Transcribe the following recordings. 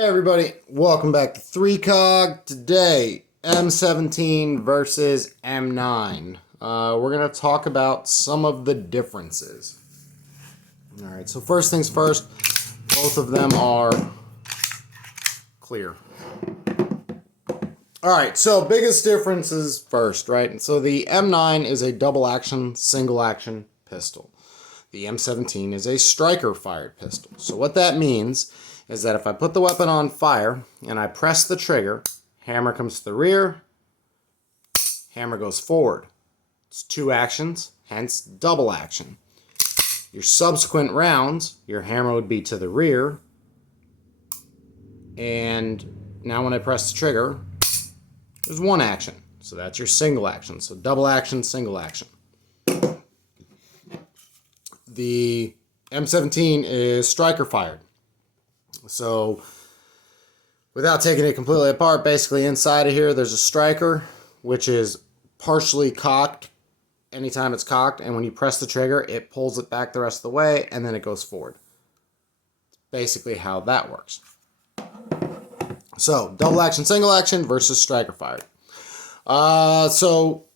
Hey everybody, welcome back to 3COG. Today, M17 versus M9. We're going to talk about some of the differences. Alright, so first things first, both of them are clear. Alright, so biggest differences first, right? So the M9 is a double action, single action pistol. The M17 is a striker fired pistol. So what that means is that if I put the weapon on fire and I press the trigger, hammer comes to the rear, hammer goes forward. It's two actions, hence double action. Your subsequent rounds, your hammer would be to the rear, and now when I press the trigger, there's one action. So that's your single action. So double action, single action. The M17 is striker fired. So without taking it completely apart, basically inside of here there's a striker, which is partially cocked anytime it's cocked, and when you press the trigger it pulls it back the rest of the way and then it goes forward. Basically how that works. So double action, single action versus striker fired. So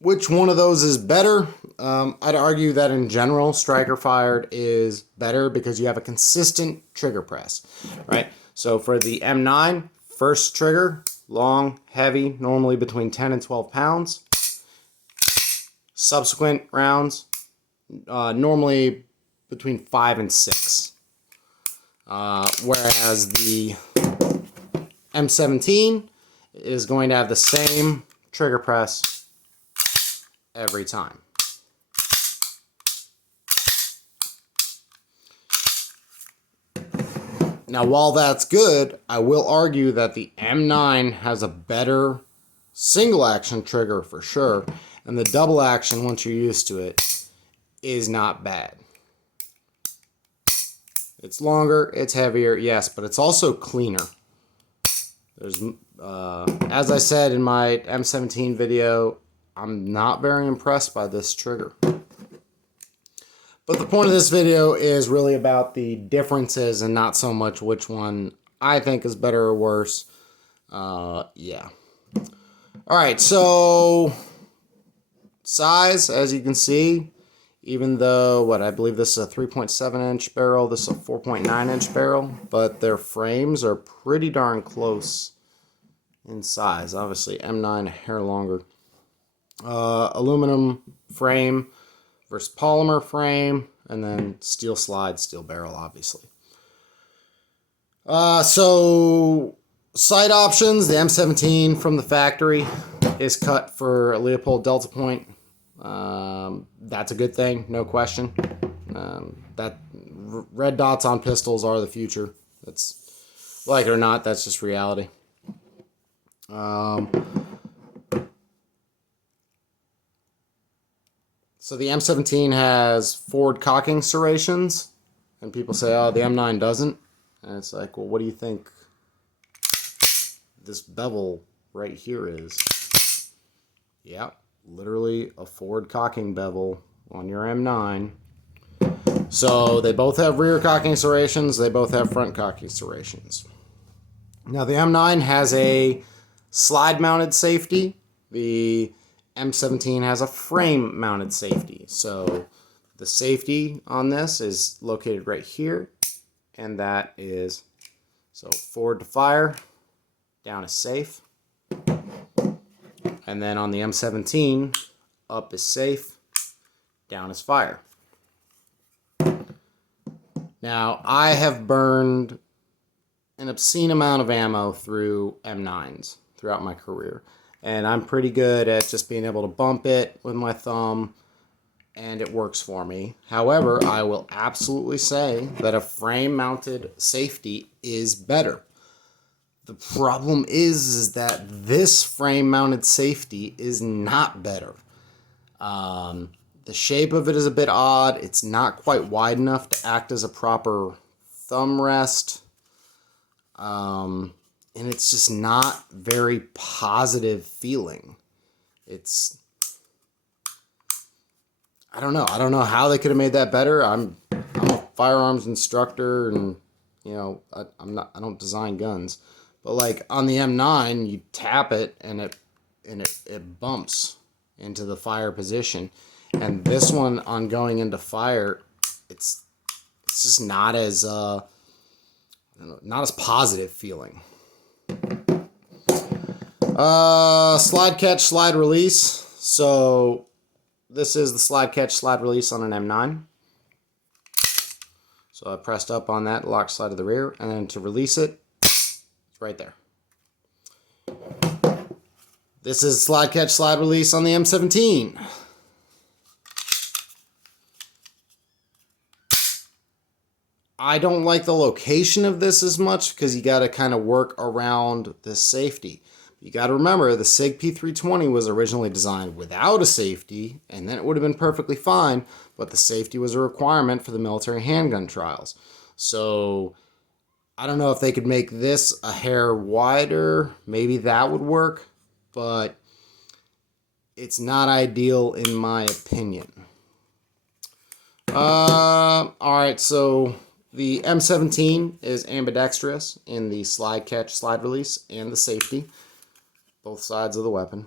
which one of those is better? I'd argue that in general, striker fired is better because you have a consistent trigger press, right? So for the M9, first trigger, long, heavy, normally between 10 and 12 pounds. Subsequent rounds, normally between 5 and 6. Whereas the M17 is going to have the same trigger press every time. Now, while that's good, I will argue that the M9 has a better single action trigger for sure, and the double action, once you're used to it, is not bad. It's longer, it's heavier, yes, but it's also cleaner. There's, as I said in my M17 video, I'm not very impressed by this trigger. But the point of this video is really about the differences and not so much which one I think is better or worse. Yeah. Alright, so size, as you can see, even though, I believe this is a 3.7 inch barrel, this is a 4.9 inch barrel, but their frames are pretty darn close in size. Obviously, M9 a hair longer. Aluminum frame versus polymer frame, and then steel slide, steel barrel, obviously. So sight options, the M17 from the factory is cut for a Leopold Delta Point. That's a good thing, no question. That red dots on pistols are the future. That's, like it or not, that's just reality. So the M17 has forward cocking serrations, and people say, oh, the M9 doesn't. And it's like, well, what do you think this bevel right here is? Yeah, literally a forward cocking bevel on your M9. So they both have rear cocking serrations, they both have front cocking serrations. Now the M9 has a slide mounted safety. The M17 has a frame mounted safety. So the safety on this is located right here, and that is, so forward to fire, down is safe. And then on the M17, up is safe, down is fire. Now, I have burned an obscene amount of ammo through M9s throughout my career. And I'm pretty good at just being able to bump it with my thumb, and it works for me. However, I will absolutely say that a frame-mounted safety is better. The problem is that this frame-mounted safety is not better. The shape of it is a bit odd. It's not quite wide enough to act as a proper thumb rest. And it's just not very positive feeling. It's, I don't know how they could have made that better. I'm a firearms instructor, and I don't design guns, but like on the M9, you tap it and it bumps into the fire position, and this one on going into fire, it's just not as not as positive feeling. Slide catch, slide release. So this is the slide catch, slide release on an M9. So I pressed up on that, lock slide to the rear, and then to release it, it's right there. This is slide catch, slide release on the M17. I don't like the location of this as much because you got to kind of work around this safety. You got to remember the SIG P320 was originally designed without a safety, and then it would have been perfectly fine, but the safety was a requirement for the military handgun trials. So I don't know if they could make this a hair wider. Maybe that would work, but it's not ideal in my opinion. All right, so the M17 is ambidextrous in the slide catch, slide release, and the safety. Both sides of the weapon.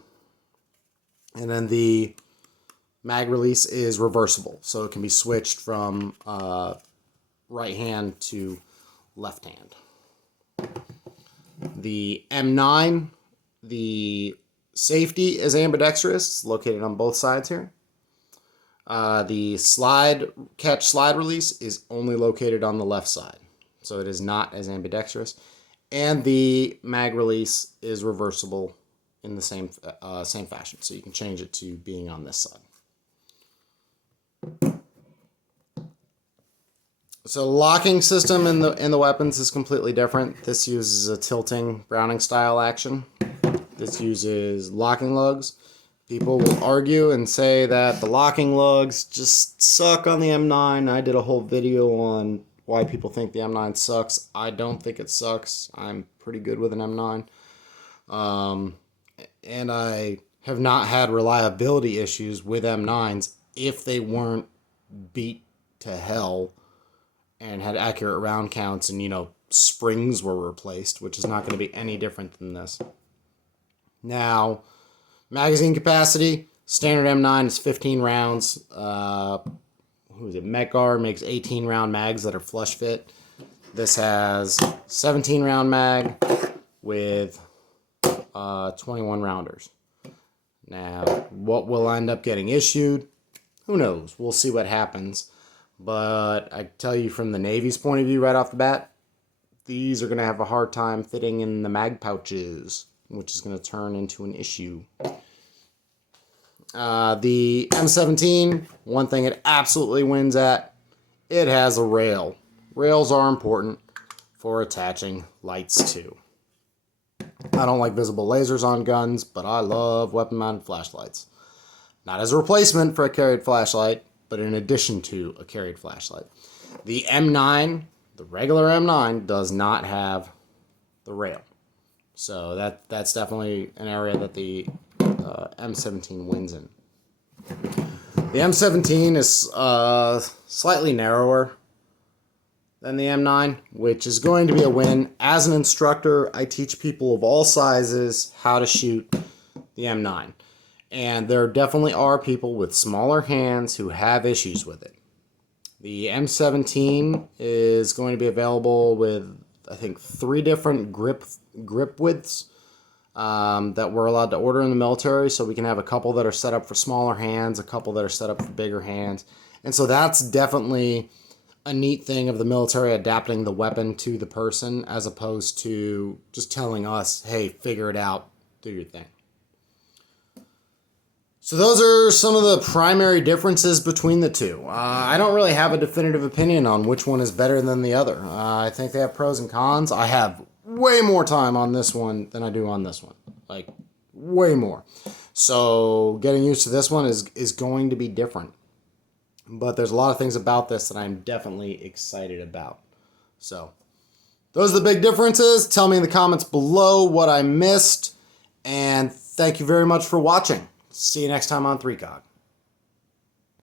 And then the mag release is reversible, so it can be switched from right hand to left hand. The M9, the safety is ambidextrous, located on both sides here. The slide catch, slide release is only located on the left side, so it is not as ambidextrous. And the mag release is reversible in the same fashion, so you can change it to being on this side. So the locking system in the weapons is completely different. This uses a tilting Browning style action. This uses locking lugs. People will argue and say that the locking lugs just suck on the M9. I did a whole video on why people think the M9 sucks. I don't think it sucks. I'm pretty good with an M9. And I have not had reliability issues with M9s if they weren't beat to hell and had accurate round counts and, springs were replaced, which is not going to be any different than this. Now, magazine capacity, standard M9 is 15 rounds. Metgar makes 18 round mags that are flush fit. This has 17 round mag with 21 rounders. Now, what will end up getting issued? Who knows? We'll see what happens. But I tell you from the Navy's point of view right off the bat, these are going to have a hard time fitting in the mag pouches, which is going to turn into an issue. The M17, one thing it absolutely wins at, it has a rail. Rails are important for attaching lights to. I don't like visible lasers on guns, but I love weapon-mounted flashlights. Not as a replacement for a carried flashlight, but in addition to a carried flashlight. The M9, the regular M9, does not have the rail. So that's definitely an area that the M17 wins in. The M17 is slightly narrower than the M9, which is going to be a win. As an instructor, I teach people of all sizes how to shoot the M9. And there definitely are people with smaller hands who have issues with it. The M17 is going to be available with, I think, 3 different grip widths that we're allowed to order in the military. So we can have a couple that are set up for smaller hands, a couple that are set up for bigger hands. And so that's definitely a neat thing of the military adapting the weapon to the person as opposed to just telling us, hey, figure it out, do your thing. So those are some of the primary differences between the two. I don't really have a definitive opinion on which one is better than the other. I think they have pros and cons. I have way more time on this one than I do on this one. Like, way more. So getting used to this one is going to be different. But there's a lot of things about this that I'm definitely excited about. So those are the big differences. Tell me in the comments below what I missed. And thank you very much for watching. See you next time on 3COG.